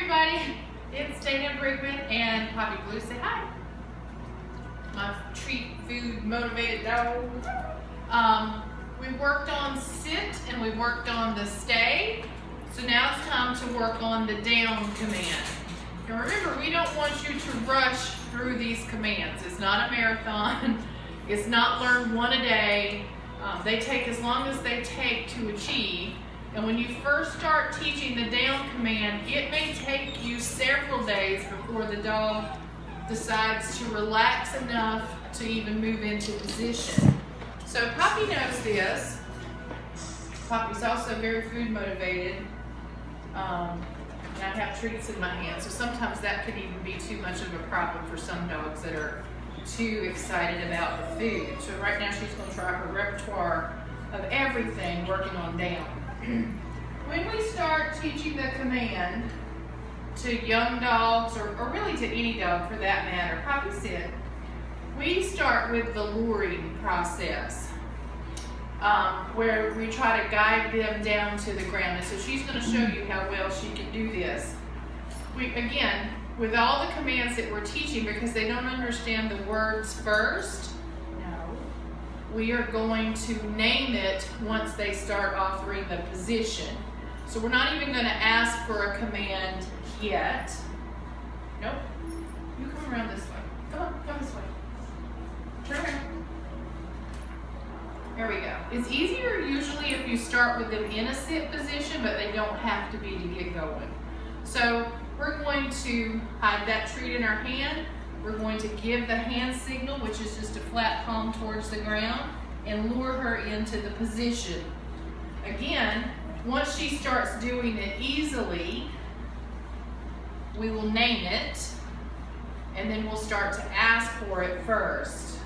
everybody, it's Dana Brigman and Poppy Blue. Say hi. My treat food motivated dog. We worked on sit and we worked on the stay. So now it's time to work on the down command. And remember, we don't want you to rush through these commands. It's not a marathon. It's not learn one a day. They take as long as they take to achieve. And when you first start teaching the down command, it may take you several days before the dog decides to relax enough to even move into position. So Poppy knows this. Poppy's also very food motivated. And I have treats in my hand, so sometimes that could even be too much of a problem for some dogs that are too excited about the food. So right now she's going to try her repertoire of everything working on down. When we start teaching the command to young dogs, or really to any dog for that matter, Poppy said, we start with the luring process, where we try to guide them down to the ground. And so she's going to show you how well she can do this. Again, with all the commands that we're teaching, because they don't understand the words first, we are going to name it once they start offering the position. So we're not even going to ask for a command yet. Nope. You come around this way. Come on, come this way. Turn around. There we go. It's easier usually if you start with them in a sit position, but they don't have to be to get going. So we're going to hide that treat in our hand. We're going to give the hand signal, which is just a flat palm towards the ground, and lure her into the position. Again, once she starts doing it easily, we will name it, and then we'll start to ask for it first.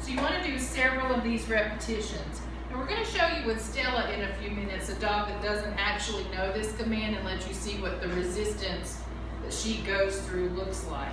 So you want to do several of these repetitions. And we're going to show you with Stella in a few minutes, a dog that doesn't actually know this command, and let you see what the resistance that she goes through looks like.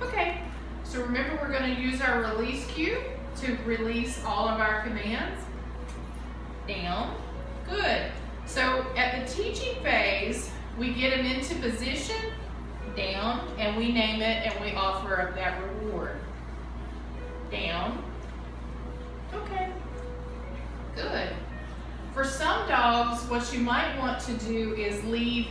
Okay, so remember, we're going to use our release cue to release all of our commands. Down. Good. So at the teaching phase, we get them into position, down, and we name it and we offer up that reward. Down. Okay. Good. For some dogs, what you might want to do is leave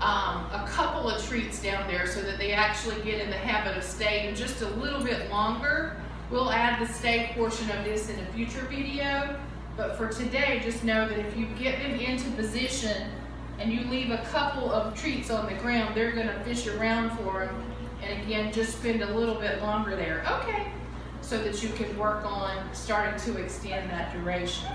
a couple of treats down there so that they actually get in the habit of staying just a little bit longer. We'll add the stay portion of this in a future video, but for today, just know that if you get them into position and you leave a couple of treats on the ground, they're going to fish around for them, and again, just spend a little bit longer there. Okay, so that you can work on starting to extend that duration.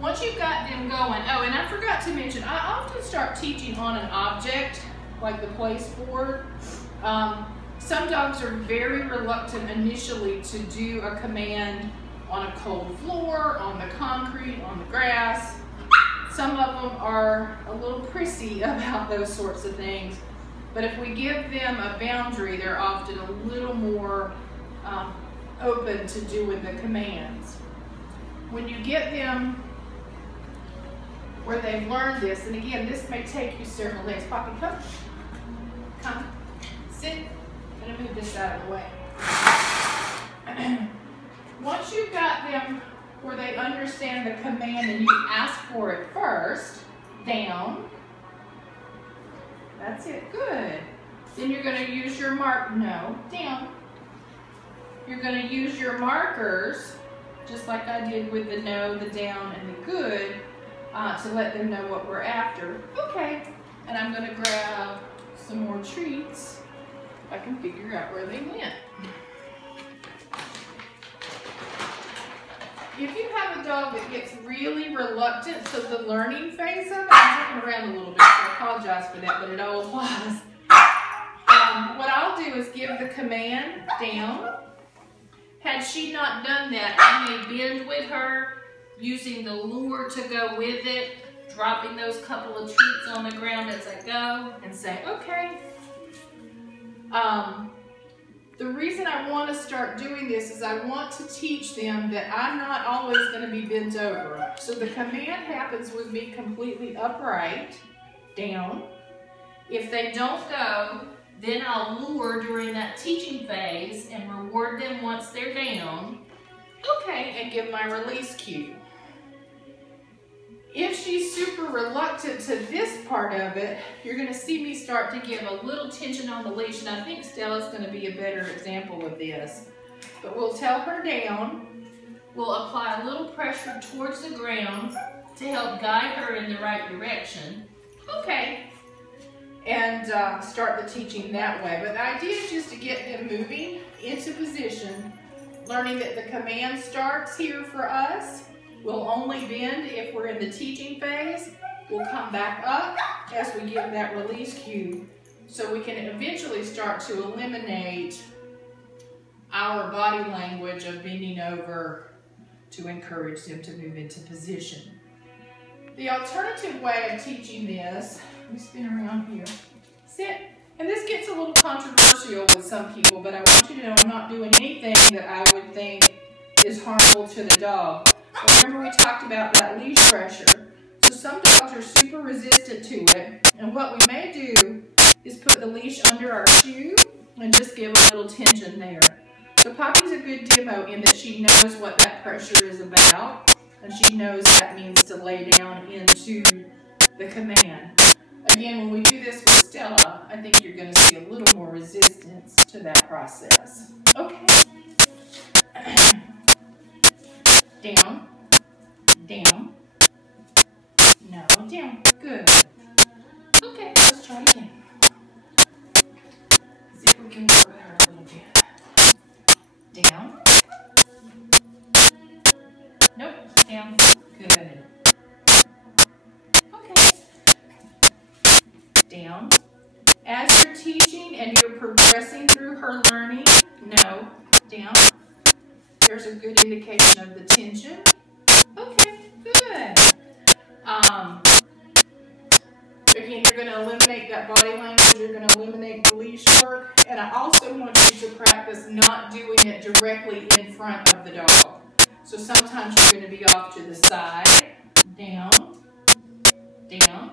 Once you've got them going, oh, and I forgot to mention, I often start teaching on an object, like the place board. Some dogs are very reluctant initially to do a command on a cold floor, on the concrete, on the grass. Some of them are a little prissy about those sorts of things. But if we give them a boundary, they're often a little more open to doing the commands. When you get them where they've learned this, and again, this may take you several days. Poppy, come. Come. Sit. I'm going to move this out of the way. Once you've got them where they understand the command and you ask for it first, down. That's it. Good. Then you're going to use your down. You're going to use your markers, just like I did with the no, the down, and the good, to let them know what we're after. Okay, and I'm going to grab some more treats if I can figure out where they went. If you have a dog that gets really reluctant to the learning phase of it, I'm jumping around a little bit, so I apologize for that, but it all applies. What I'll do is give the command down. Had she not done that, I may bend with her, using the lure to go with it, dropping those couple of treats on the ground as I go, and say, okay. The reason I want to start doing this is I want to teach them that I'm not always going to be bent over. So the command happens with me completely upright, down, If they don't go, then I'll lure during that teaching phase and reward them once they're down. Okay, and give my release cue. If she's super reluctant to this part of it, you're going to see me start to give a little tension on the leash, and I think Stella's going to be a better example of this. But we'll tell her down. We'll apply a little pressure towards the ground to help guide her in the right direction. Okay. And start the teaching that way. But the idea is just to get them moving into position, learning that the command starts here for us. We'll only bend if we're in the teaching phase. We'll come back up as we give that release cue, so we can eventually start to eliminate our body language of bending over to encourage them to move into position. The alternative way of teaching this, let me spin around here, sit, and this gets a little controversial with some people, but I want you to know I'm not doing anything that I would think is harmful to the dog. Remember we talked about that leash pressure. So some dogs are super resistant to it, and what we may do is put the leash under our shoe and just give a little tension there. So Poppy's a good demo in that she knows what that pressure is about, and she knows that means to lay down into the command. Again, when we do this with Stella, I think you're going to see a little more resistance to that process. Okay. Down, down, no, down, good. Okay, let's try again. See if we can work her a little bit. Down. Nope, down, good. Okay. Down. As you're teaching and you're progressing through her learning, no, down. There's a good indication of the tension. Okay, good. Again, you're going to eliminate that body language. You're going to eliminate the leash work. And I also want you to practice not doing it directly in front of the dog. So sometimes you're going to be off to the side. Down. Down.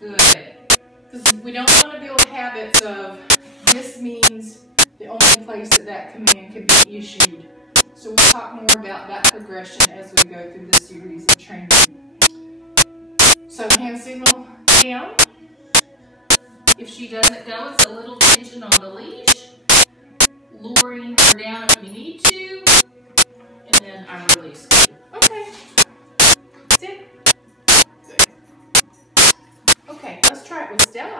Good. Because we don't want to build habits of this means the only place that that command can be issued. So we'll talk more about that progression as we go through the series of training. So hand signal down. If she doesn't go, it's a little tension on the leash. Luring her down if we need to. And then our release cue. Okay. Sit. Good. Okay, let's try it with Stella.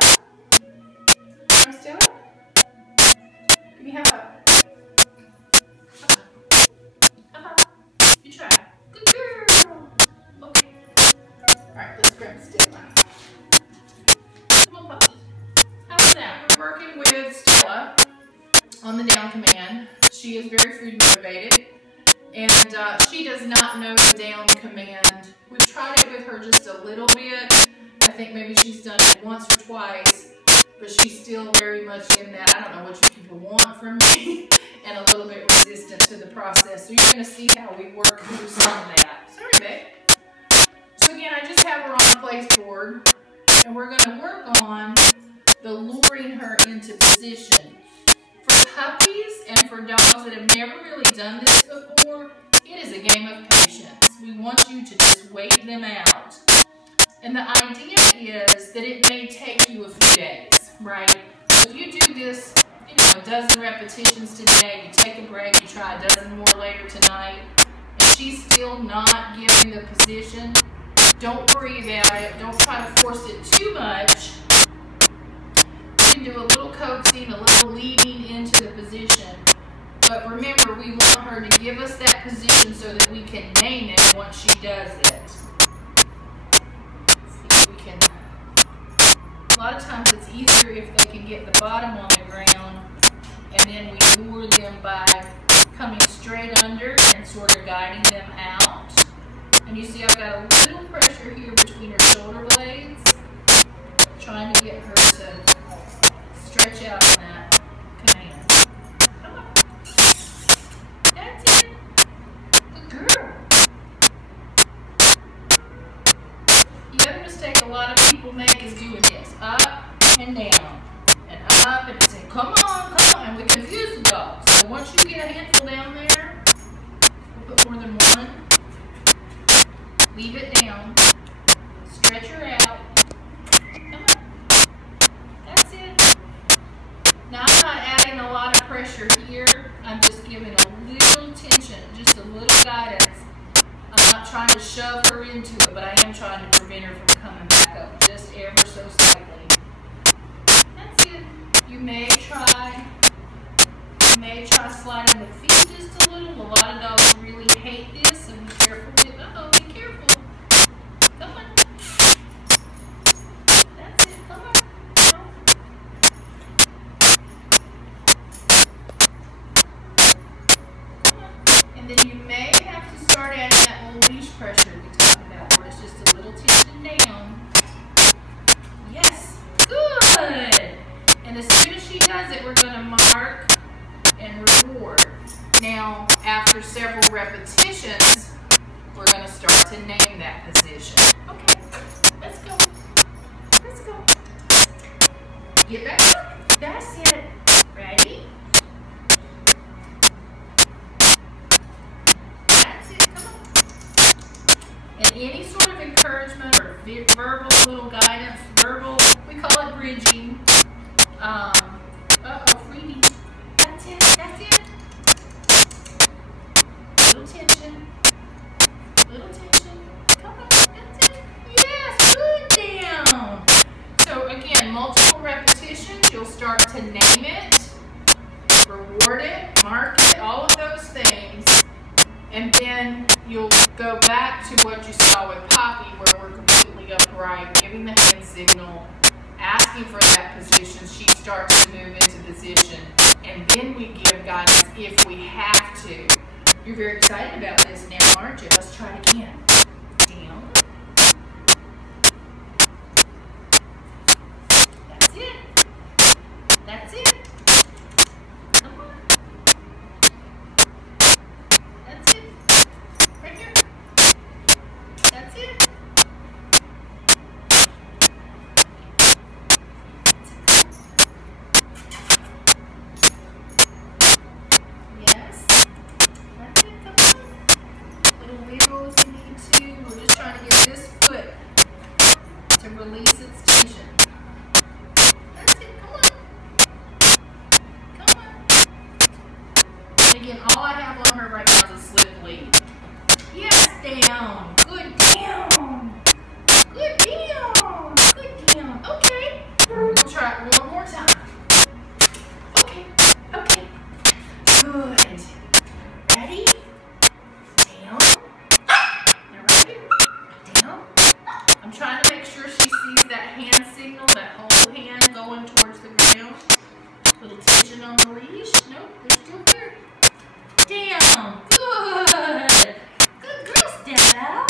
Try Stella? Give me half up. You try. Good girl. Okay. Alright, let's grab Stella. Come on, puppy. How's that? We're working with Stella on the down command. She is very food motivated, and she does not know the down command. We've tried it with her just a little bit. I think maybe she's done it once or twice, but she's still very much in that, I don't know what you people want from me, and a little bit resistant to the process. So you're going to see how we work through some of that. Sorry, babe. So again, I just have her on a place board, and we're going to work on the luring her into position. For puppies and for dogs that have never really done this before, it is a game of patience. We want you to just wait them out. And the idea is that it may take you a few days, right? So if you do this, a dozen repetitions today, you take a break, you try a dozen more later tonight, and she's still not giving the position, don't worry about it. Don't try to force it too much. You can do a little coaxing, a little leading into the position. But remember, we want her to give us that position so that we can name it once she does it. A lot of times it's easier if they can get the bottom on the ground, and then we lure them by coming straight under and sort of guiding them out. And you see I've got a little pressure here between her shoulder blades, trying to get her to stretch out on that command. Come on. That's it. Good girl. The other mistake a lot of people make is doing and down, and up, and say, come on, and we confuse the dog. So once you get a handful down there, we'll put more than one, leave it down, stretch her out, come on, that's it. Now I'm not adding a lot of pressure here, I'm just giving a little tension, just a little guidance. I'm not trying to shove her into it, but I am trying to prevent her from coming back up just ever so slightly. That's it. You may try sliding the feet just a little. A lot of dogs really hate this, so be careful with, be careful. Come on. That's it, come on. And then you may have to start adding that little leash pressure we talked about, where it's just a little tension down. Yes, good. And as soon as she does it, we're going to mark and reward. Now, after several repetitions, we're going to start to name that position. Okay, let's go. Let's go. Get back up. That's it. Ready? And any sort of encouragement or verbal little guidance, we call it bridging. Freebie. That's it, that's it. Little tension. Come on, that's it. Yes, good down. So again, multiple repetitions, you'll start to name it, reward it, mark it, all of those things. And then you'll go back to what you saw with Poppy, where we're completely upright, giving the hand signal, asking for that position. She starts to move into position. And then we give guidance if we have to. You're very excited about this now, aren't you? Let's try it again. Down. That's it. That's it. Come on. That's it. Right here. That's it. Yes. That's it. Come on. Little wiggles you need to. We're just trying to get this foot to release its tension. That's it. Come on. Come on. And again, all I have on her right now is a slip lead. Yes, down. Good down. Good down. Good down. Okay. We'll try it one more time. Okay. Okay. Good. Ready? Down. Now right here. Down. I'm trying to make sure she sees that hand signal, that whole hand going towards the ground. Little tension on the leash. Nope, they're still here. Down. Good. Good girl, Stella.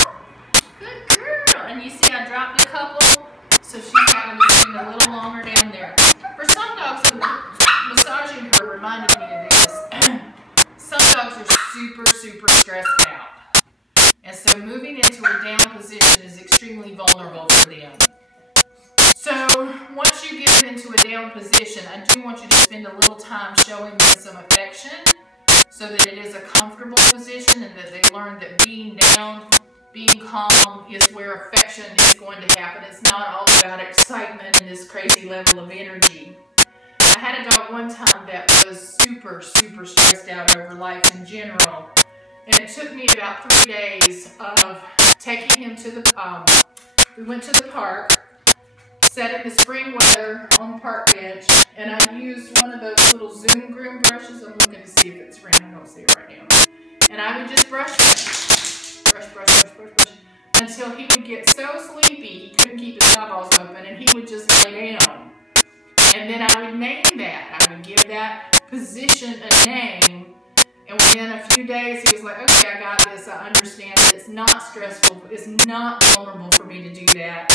Good girl. And you see I dropped a couple, so she's having to spend a little longer down there. For some dogs, massaging her reminded me of this. Some dogs are super stressed out. And so moving into a down position is extremely vulnerable for them. So once you get them into a down position, I do want you to spend a little time showing them some affection so that it is a comfortable position and that they learn that being down, being calm is where affection is going to happen. It's not all about excitement and this crazy level of energy. I had a dog one time that was super stressed out over life in general. And it took me about 3 days of taking him to the, we went to the park, sat in the spring weather on the park bench, and I used one of those little Zoom groom brushes. I'm looking to see if it's ran. I don't see it right now. And I would just brush him. Brush, until he would get so sleepy he couldn't keep his eyeballs open, and he would just lay down. And then I would name that. I would give that position a name. And within a few days, he was like, okay, I got this. I understand that it's not stressful. It's not vulnerable for me to do that.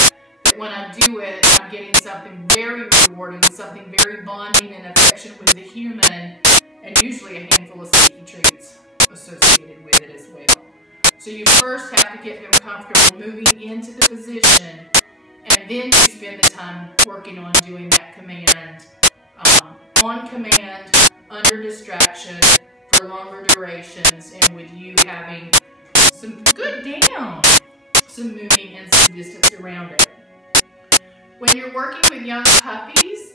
But when I do it, I'm getting something very rewarding, something very bonding and affection with the human, and usually a handful of sticky treats associated with it as well. So you first have to get them comfortable moving into the position, and then you spend the time working on doing that command on command, under distraction, for longer durations, and with you having some good down, some moving and some distance around it. When you're working with young puppies,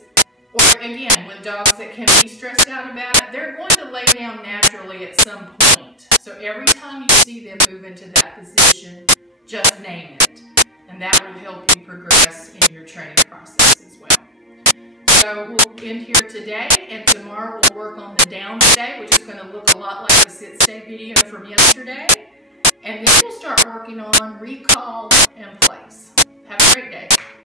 or again, with dogs that can be stressed out about it, they're going to lay down naturally at some point. So every time you see them move into that position, just name it. And that will help you progress in your training process as well. So we'll end here today, and tomorrow we'll work on the down stay, which is going to look a lot like the sit stay video from yesterday. And then we'll start working on recall and place. Have a great day.